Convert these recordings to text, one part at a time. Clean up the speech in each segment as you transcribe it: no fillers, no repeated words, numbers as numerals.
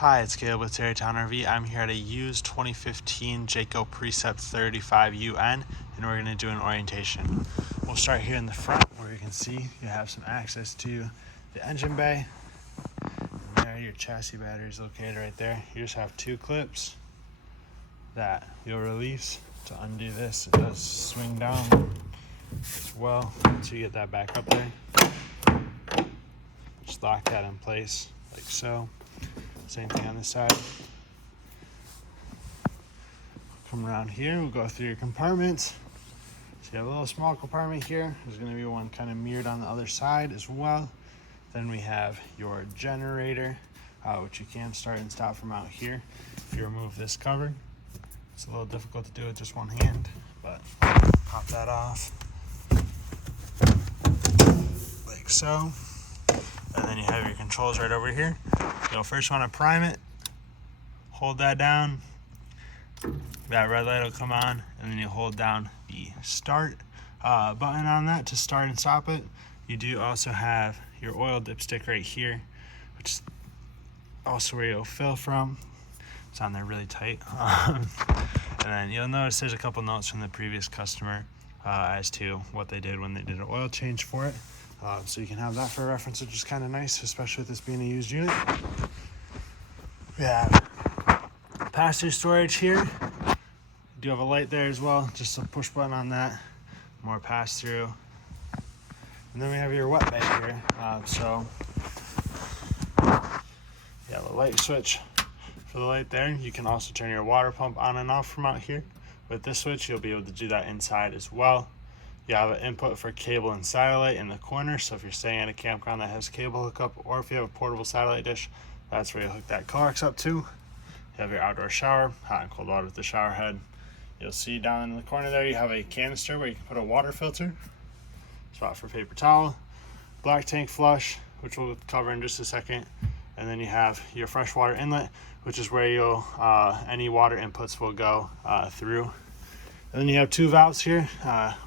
Hi, it's Caleb with Tarrytown RV. I'm here at a used 2015 Jayco Precept 35UN, and we're going to do an orientation. We'll start here in the front where you can see you have some access to the engine bay. And there, your chassis battery is located right there. You just have two clips that you'll release to undo this. It does swing down as well once you get that back up there. Just lock that in place like so. Same thing on this side. Come around here, we'll go through your compartments. So you have a little small compartment here. There's going to be one kind of mirrored on the other side as well. Then we have your generator, which you can start and stop from out here. If you remove this cover, it's a little difficult to do with just one hand, but pop that off like so. And then you have your controls right over here. You'll first want to prime it, hold that down, that red light will come on, and then you hold down the start button on that to start and stop it. You do also have your oil dipstick right here, which is also where you'll fill from. It's on there really tight. And then you'll notice there's a couple notes from the previous customer as to what they did when they did an oil change for it. So you can have that for reference, which is kind of nice, especially with this being a used unit. We have pass-through storage here. You do have a light there as well, just a push button on that, more pass-through. And then we have your wet bay here. So you have a light switch for the light there. You can also turn your water pump on and off from out here. With this switch, you'll be able to do that inside as well. You have an input for cable and satellite in the corner, so if you're staying at a campground that has cable hookup, or if you have a portable satellite dish, that's where you hook that coax up to. You have your outdoor shower, hot and cold water with the shower head. You'll see down in the corner there you have a canister where you can put a water filter, spot for paper towel, black tank flush, which we'll cover in just a second, and then you have your freshwater inlet, which is where you'll any water inputs will go through. And then you have two valves here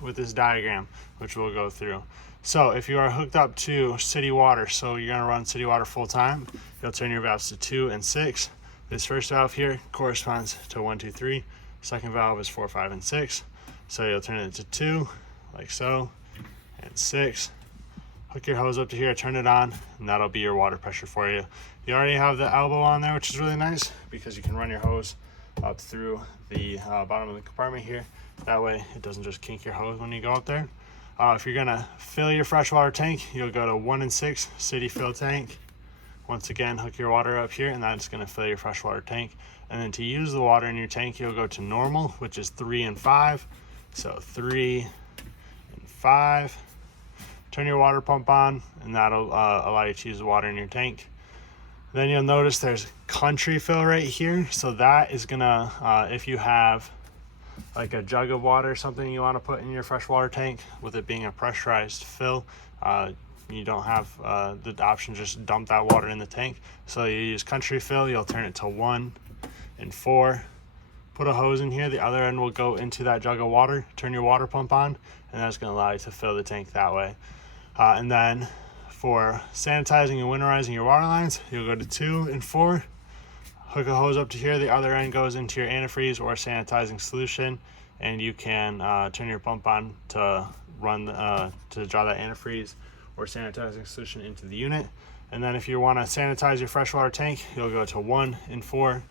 with this diagram, which we'll go through. So if you are hooked up to city water, so you're going to run city water full time, you'll turn your valves to 2 and 6. This first valve here corresponds to 1, 2, 3. Second valve is 4, 5, and 6. So you'll turn it to 2, like so, and 6. Hook your hose up to here, turn it on, and that'll be your water pressure for you. You already have the elbow on there, which is really nice because you can run your hose up through the bottom of the compartment here. That way it doesn't just kink your hose when you go up there. If you're gonna fill your freshwater tank, you'll go to 1 and 6 city fill tank. Once again, hook your water up here, and that's gonna fill your freshwater tank. And then to use the water in your tank, you'll go to normal, which is 3 and 5. So 3 and 5. Turn your water pump on, and that'll allow you to use the water in your tank. Then you'll notice there's country fill right here. So that is gonna, if you have like a jug of water or something you want to put in your freshwater tank, with it being a pressurized fill, you don't have the option to just dump that water in the tank. So you use country fill, you'll turn it to 1 and 4. Put a hose in here, the other end will go into that jug of water, turn your water pump on, and that's going to allow you to fill the tank that way. And then for sanitizing and winterizing your water lines, you'll go to 2 and 4. Hook a hose up to here, the other end goes into your antifreeze or sanitizing solution, and you can turn your pump on to run to draw that antifreeze or sanitizing solution into the unit. And then if you want to sanitize your freshwater tank, you'll go to 1 and 4.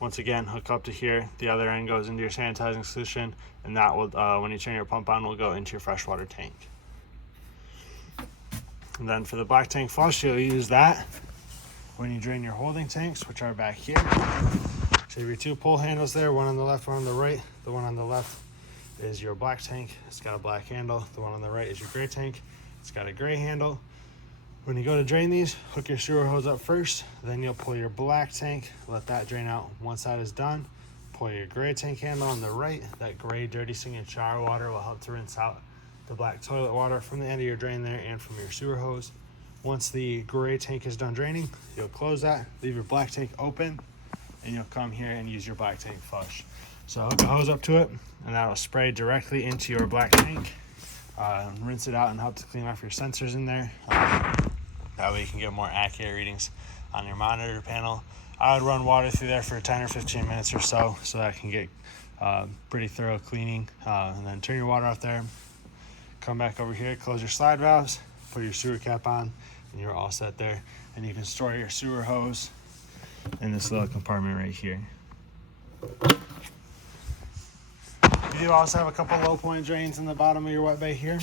Once again, hook up to here, the other end goes into your sanitizing solution, and that will, when you turn your pump on, will go into your freshwater tank. And then for the black tank flush, you'll use that when you drain your holding tanks, which are back here. So you have your two pull handles there, one on the left, one on the right. The one on the left is your black tank. It's got a black handle. The one on the right is your gray tank. It's got a gray handle. When you go to drain these, hook your sewer hose up first, then you'll pull your black tank, let that drain out. Once that is done, pull your gray tank handle on the right. That gray dirty singing shower water will help to rinse out the black toilet water from the end of your drain there and from your sewer hose. Once the gray tank is done draining, you'll close that, leave your black tank open, and you'll come here and use your black tank flush. So hook a hose up to it, and that'll spray directly into your black tank. Rinse it out and help to clean off your sensors in there. That way you can get more accurate readings on your monitor panel. I would run water through there for 10 or 15 minutes or so that can get pretty thorough cleaning. And then turn your water off there. Come back over here, close your slide valves, put your sewer cap on, and you're all set there. And you can store your sewer hose in this little compartment right here. You do also have a couple low point drains in the bottom of your wet bay here.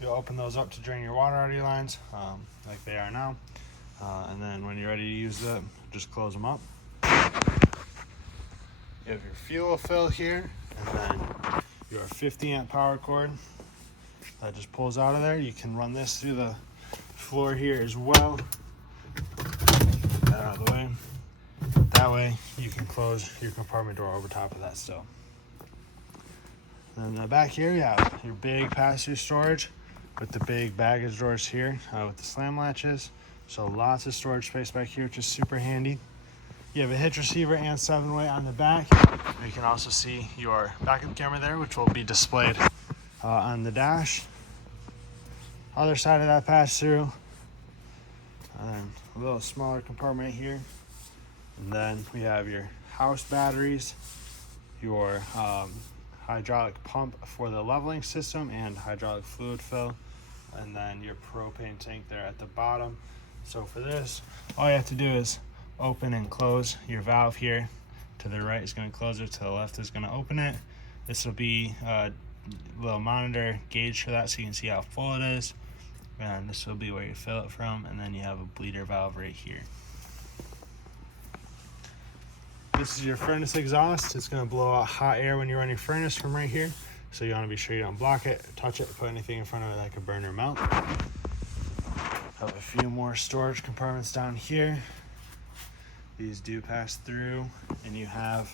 You'll open those up to drain your water out of your lines like they are now. And then when you're ready to use them, just close them up. You have your fuel fill here, and then your 50 amp power cord that just pulls out of there. You can run this through the floor here as well. Get that out of the way. That way you can close your compartment door over top of that still. Then back here you have your big pass-through storage with the big baggage drawers here with the slam latches. So lots of storage space back here, which is super handy. You have a hitch receiver and 7-way on the back. You can also see your backup camera there, which will be displayed on the dash. Other side of that pass-through, and then a little smaller compartment right here. And then we have your house batteries, your hydraulic pump for the leveling system and hydraulic fluid fill, and then your propane tank there at the bottom. So for this, all you have to do is open and close your valve here. To the right is going to close it, to the left is going to open it. This will be a little monitor gauge for that so you can see how full it is. And this will be where you fill it from, and then you have a bleeder valve right here. This is your furnace exhaust. It's going to blow out hot air when you run your furnace from right here. So you want to be sure you don't block it, touch it, put anything in front of it that could burn or melt. Have a few more storage compartments down here. These do pass through, and you have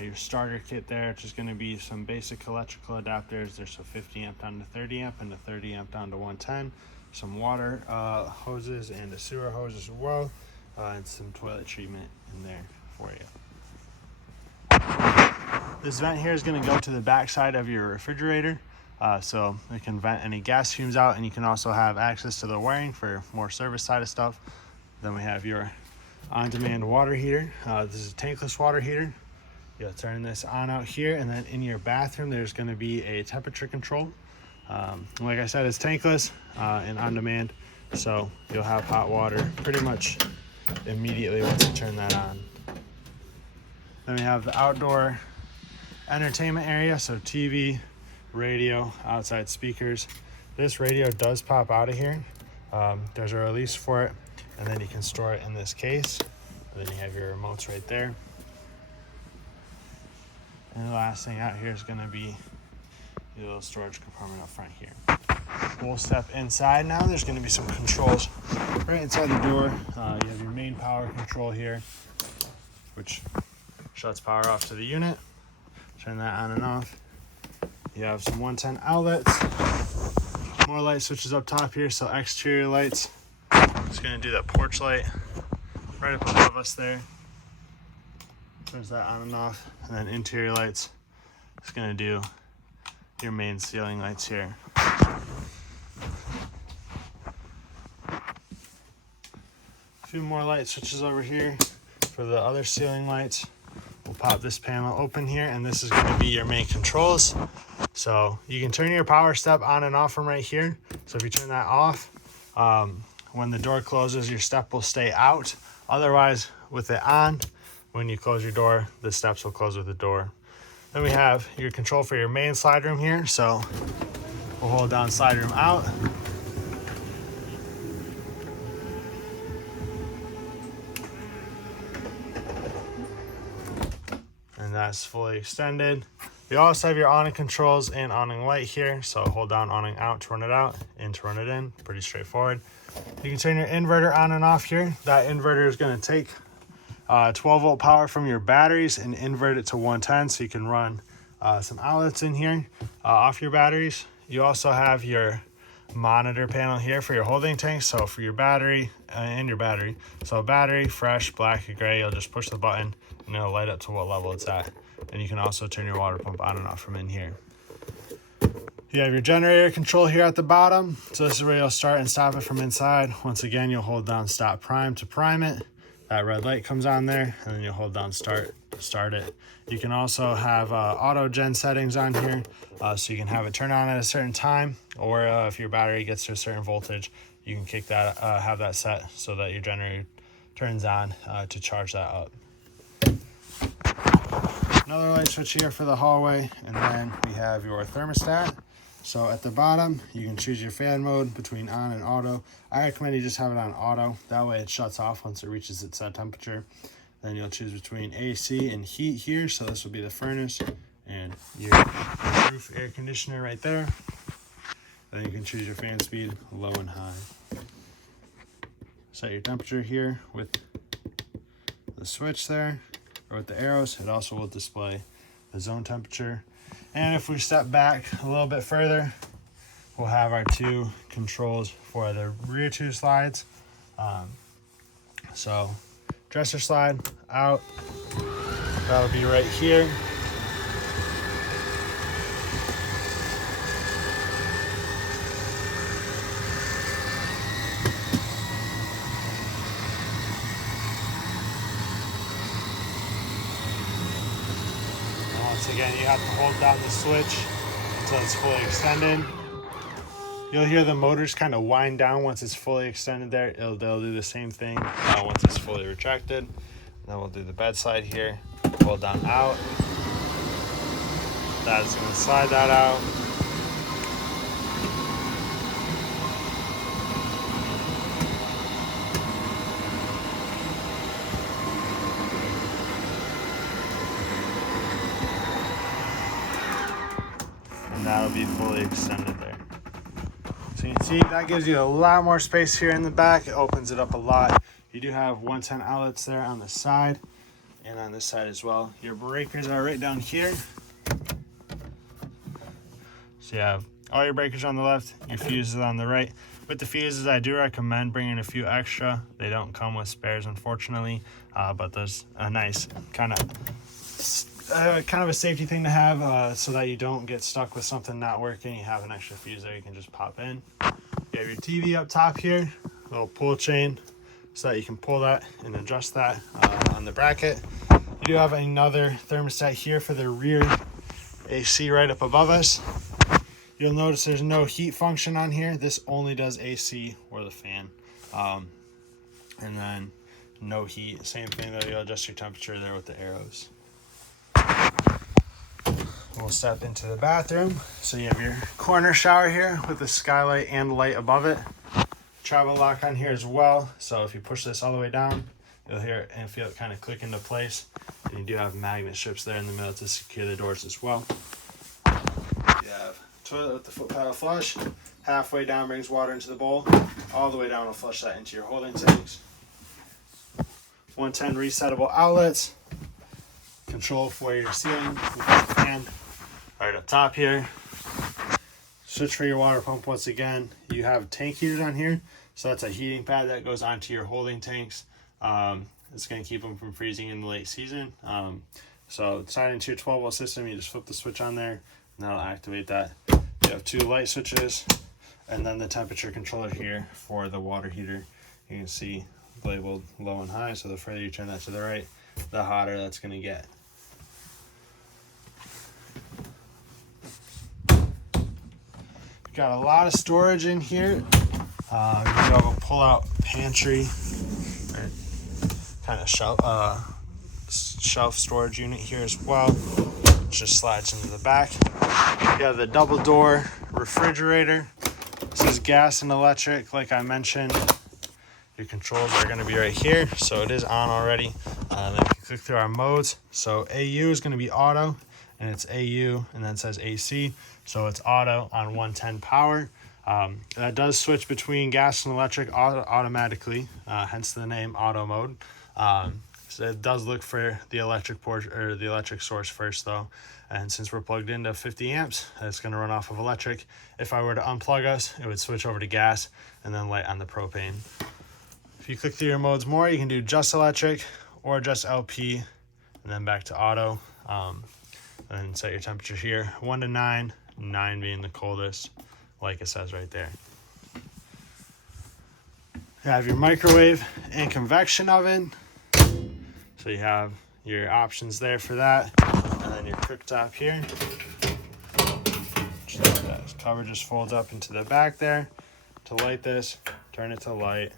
your starter kit there, which is going to be some basic electrical adapters. There's a 50 amp down to 30 amp and a 30 amp down to 110. Some water hoses and a sewer hose as well, and some toilet treatment in there for you. This vent here is going to go to the back side of your refrigerator, so it can vent any gas fumes out, and you can also have access to the wiring for more service side of stuff. Then we have your on-demand water heater. This is a tankless water heater. You'll turn this on out here, and then in your bathroom there's going to be a temperature control. Like I said, it's tankless and on demand, so you'll have hot water pretty much immediately once you turn that on. Then we have the outdoor entertainment area, so TV, radio, outside speakers. This radio does pop out of here. There's a release for it, and then you can store it in this case. And then you have your remotes right there. And the last thing out here is going to be your little storage compartment up front here. We'll step inside now. There's going to be some controls right inside the door. You have your main power control here, which shuts power off to the unit. Turn that on and off. You have some 110 outlets. More light switches up top here, so exterior lights. Just going to do that porch light right up above us there. Turns that on and off. And then interior lights. It's going to do your main ceiling lights here. A few more light switches over here for the other ceiling lights. We'll pop this panel open here, and this is going to be your main controls. So you can turn your power step on and off from right here. So if you turn that off, when the door closes, your step will stay out. Otherwise, with it on, when you close your door, the steps will close with the door. Then we have your control for your main slide room here. So we'll hold down slide room out. And that's fully extended. You also have your awning controls and awning light here. So hold down awning out to run it out, in to run it in. Pretty straightforward. You can turn your inverter on and off here. That inverter is going to take 12-volt power from your batteries and invert it to 110, so you can run some outlets in here off your batteries. You also have your monitor panel here for your holding tank, so for your battery and your battery. So battery, fresh, black, or gray, you'll just push the button and it'll light up to what level it's at. And you can also turn your water pump on and off from in here. You have your generator control here at the bottom. So this is where you'll start and stop it from inside. Once again, you'll hold down stop prime to prime it. That red light comes on there, and then you'll hold down start to start it. You can also have auto gen settings on here, so you can have it turn on at a certain time, or if your battery gets to a certain voltage, you can kick that, have that set so that your generator turns on to charge that up. Another light switch here for the hallway, and then we have your thermostat. So at the bottom, you can choose your fan mode between on and auto. I recommend you just have it on auto. That way it shuts off once it reaches its set temperature. Then you'll choose between AC and heat here. So this will be the furnace and your roof air conditioner right there. Then you can choose your fan speed, low and high. Set your temperature here with the switch there, or with the arrows. It also will display the zone temperature. And if we step back a little bit further, we'll have our two controls for the rear two slides. So dresser slide out, that'll be right here. Once again, you have to hold down the switch until it's fully extended. You'll hear the motors kind of wind down once it's fully extended there. They'll do the same thing once it's fully retracted. Then we'll do the bed slide here. Hold down out. That is going to slide that out. And that'll be fully extended there. So you can see that gives you a lot more space here in the back. It opens it up a lot. You do have 110 outlets there on the side and on this side as well. Your breakers are right down here. So you have all your breakers on the left, your fuses on the right. With the fuses, I do recommend bringing a few extra. They don't come with spares, unfortunately, but there's a nice kind of a safety thing to have so that you don't get stuck with something not working. You have an extra fuse there you can just pop in. You have your TV up top here, little pull chain so that you can pull that and adjust that on the bracket. You do have another thermostat here for the rear AC right up above us. You'll notice there's no heat function on here. This only does AC or the fan. And then no heat. Same thing though, you'll adjust your temperature there with the arrows. We'll step into the bathroom. So you have your corner shower here with the skylight and light above it. Travel lock on here as well. So if you push this all the way down, you'll hear it and feel it kind of click into place. And you do have magnet strips there in the middle to secure the doors as well. You have toilet with the foot pedal flush. Halfway down brings water into the bowl. All the way down will flush that into your holding tanks. 110 resettable outlets. Control for your ceiling with the fan right up top here. Switch for your water pump once again. You have tank heaters on here, so that's a heating pad that goes onto your holding tanks. It's going to keep them from freezing in the late season. So tied into your 12-volt system, you just flip the switch on there, and that'll activate that. You have two light switches, and then the temperature controller here for the water heater. You can see labeled low and high, so the further you turn that to the right, the hotter that's going to get. Got a lot of storage in here. You have a pull-out pantry, kind of shelf storage unit here as well. It just slides into the back. You have the double door refrigerator. This is gas and electric, like I mentioned. Your controls are going to be right here, so it is on already. Then we can click through our modes. So AU is going to be auto, and it's AU, and then it says AC. So it's auto on 110 power. That does switch between gas and electric automatically, hence the name auto mode. So it does look for the electric port or the electric source first though. And since we're plugged into 50 amps, it's going to run off of electric. If I were to unplug us, it would switch over to gas and then light on the propane. If you click through your modes more, you can do just electric or just LP and then back to auto. And set your temperature here, 1 to 9, 9 being the coldest, like it says right there. You have your microwave and convection oven. So you have your options there for that. And then your cooktop here. Just like that. This cover just folds up into the back there. To light this, turn it to light.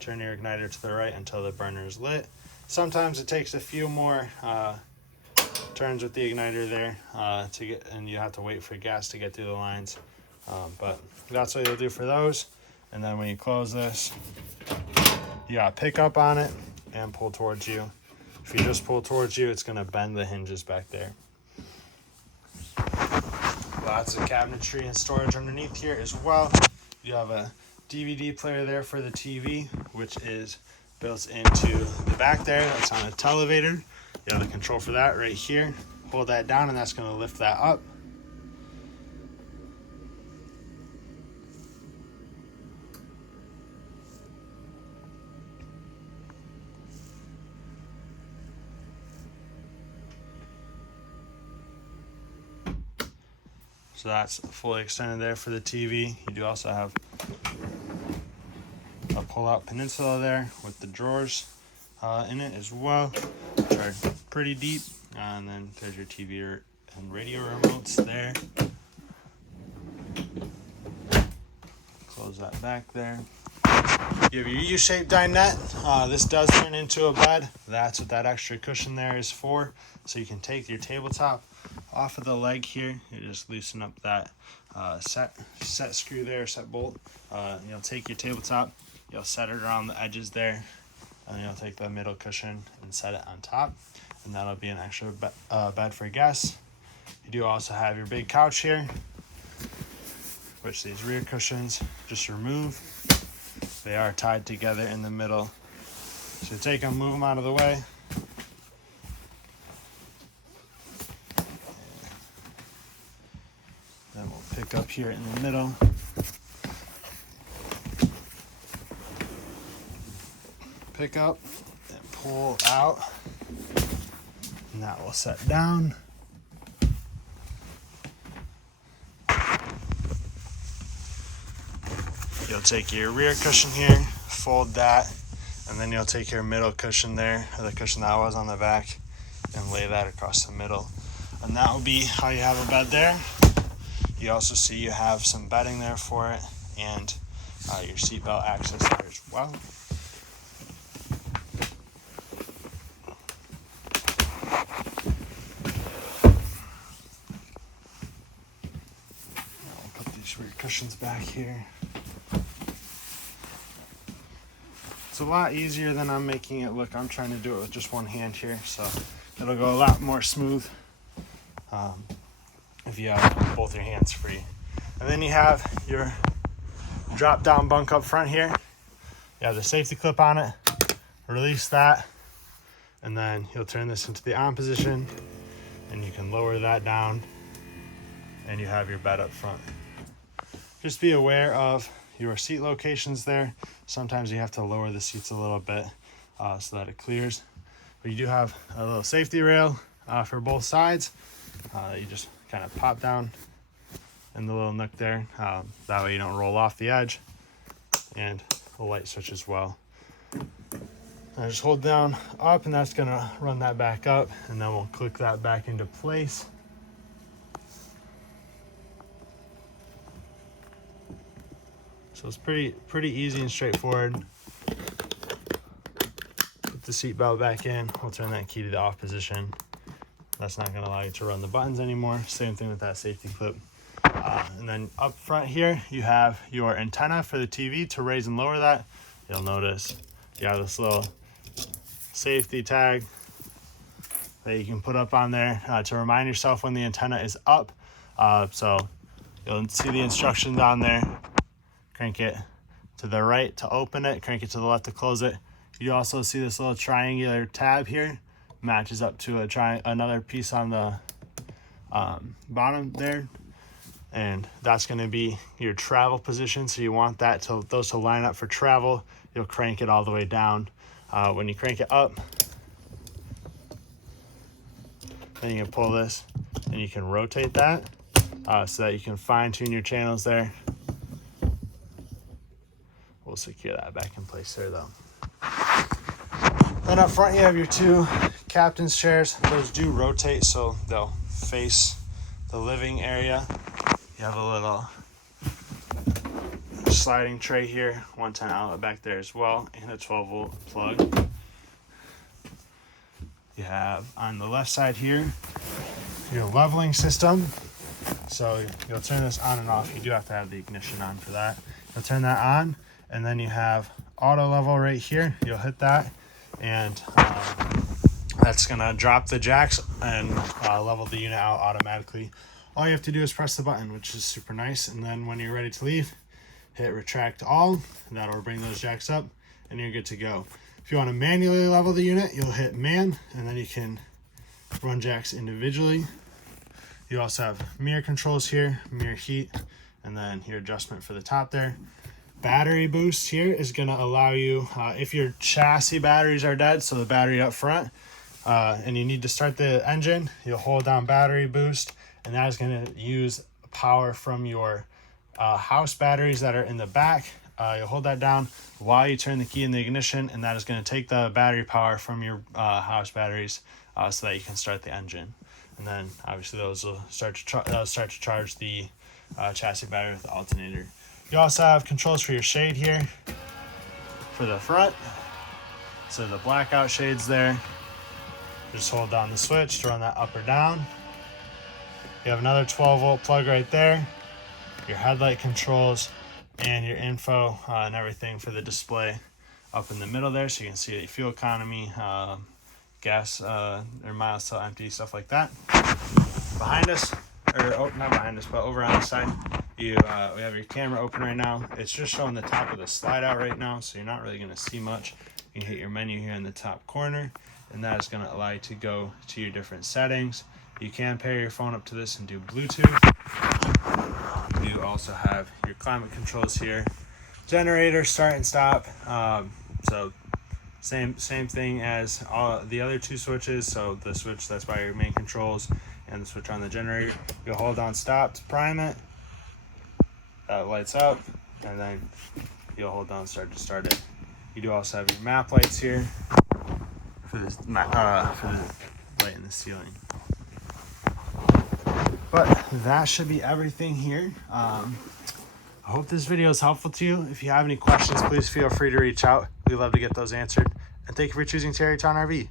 Turn your igniter to the right until the burner is lit. Sometimes it takes a few more turns with the igniter there and you have to wait for gas to get through the lines. But that's what you'll do for those. And then when you close this, you got to pick up on it and pull towards you. If you just pull towards you, it's going to bend the hinges back there. Lots of cabinetry and storage underneath here as well. You have a DVD player there for the TV, which is built into the back there. That's on a televator. You have the control for that right here. Hold that down and that's going to lift that up. So that's fully extended there for the TV. You do also have a pull-out peninsula there with the drawers in it as well, which are pretty deep. And then there's your TV and radio remotes there. Close that back there. You have your U-shaped dinette. This does turn into a bed. That's what that extra cushion there is for. So you can take your tabletop off of the leg here. You just loosen up that set screw there, set bolt. You'll take your tabletop, you'll set it around the edges there, and you'll take the middle cushion and set it on top, and that'll be an extra bed for guests. You do also have your big couch here, which these rear cushions just remove. They are tied together in the middle. So take them, move them out of the way. Then we'll pick up here in the middle. Pick up and pull out. And that will set down. You'll take your rear cushion here, fold that, and then you'll take your middle cushion there, or the cushion that was on the back, and lay that across the middle. And that will be how you have a bed there. You also see you have some bedding there for it, and your seatbelt access there as well. Now we'll put these rear cushions back here. It's a lot easier than I'm making it look. I'm trying to do it with just one hand here, so it'll go a lot more smooth if you have both your hands free. And then you have your drop down bunk up front here. You have the safety clip on it. Release that, and then you'll turn this into the on position, and you can lower that down, and you have your bed up front. Just be aware of your seat locations there. Sometimes you have to lower the seats a little bit so that it clears. But you do have a little safety rail for both sides. You just kind of pop down in the little nook there. That way you don't roll off the edge. And a light switch as well. I just hold down up, and that's gonna run that back up, and then we'll click that back into place. So it's pretty easy and straightforward. Put the seatbelt back in. We'll turn that key to the off position. That's not going to allow you to run the buttons anymore. Same thing with that safety clip. And then up front here, you have your antenna for the TV to raise and lower that. You'll notice you have this little safety tag that you can put up on there to remind yourself when the antenna is up. So you'll see the instructions on there. Crank it to the right to open it, crank it to the left to close it. You also see this little triangular tab here, matches up to another piece on the bottom there, and that's going to be your travel position. So you want those to line up for travel. You'll crank it all the way down. When you crank it up, then you can pull this and you can rotate that so that you can fine tune your channels there. We'll secure that back in place there though. Then up front you have your two captain's chairs. Those do rotate, so they'll face the living area. You have a little sliding tray here, 110 outlet back there as well, and a 12-volt plug. You have on the left side here your leveling system. So you'll turn this on and off. You do have to have the ignition on for that. You'll turn that on, and then you have auto level right here. You'll hit that, and that's gonna drop the jacks and level the unit out automatically. All you have to do is press the button, which is super nice, and then when you're ready to leave, hit retract all, and that'll bring those jacks up, and you're good to go. If you want to manually level the unit, you'll hit man, and then you can run jacks individually. You also have mirror controls here, mirror heat, and then your adjustment for the top there. Battery boost here is going to allow you, if your chassis batteries are dead, so the battery up front, and you need to start the engine, you'll hold down battery boost, and that is going to use power from your house batteries that are in the back. You'll hold that down while you turn the key in the ignition, and that is going to take the battery power from your house batteries so that you can start the engine. And then obviously those will start to charge the chassis battery with the alternator. You also have controls for your shade here for the front. So the blackout shades there. Just hold down the switch to run that up or down. You have another 12-volt plug right there. Your headlight controls and your info and everything for the display up in the middle there, so you can see the fuel economy, gas or miles till empty, stuff like that. Behind us, or not behind us, but over on the side, we have your camera open right now. It's just showing the top of the slide out right now, so you're not really going to see much. You can hit your menu here in the top corner, and that is going to allow you to go to your different settings. You can pair your phone up to this and do Bluetooth. You also have your climate controls here, generator, start and stop. So same thing as all the other two switches. So the switch that's by your main controls and the switch on the generator. You'll hold down stop to prime it. That lights up, and then you'll hold down start to start it. You do also have your map lights here for the light in the ceiling. But that should be everything here. I hope this video is helpful to you. If you have any questions, please feel free to reach out. We'd love to get those answered. And thank you for choosing Terrytown RV.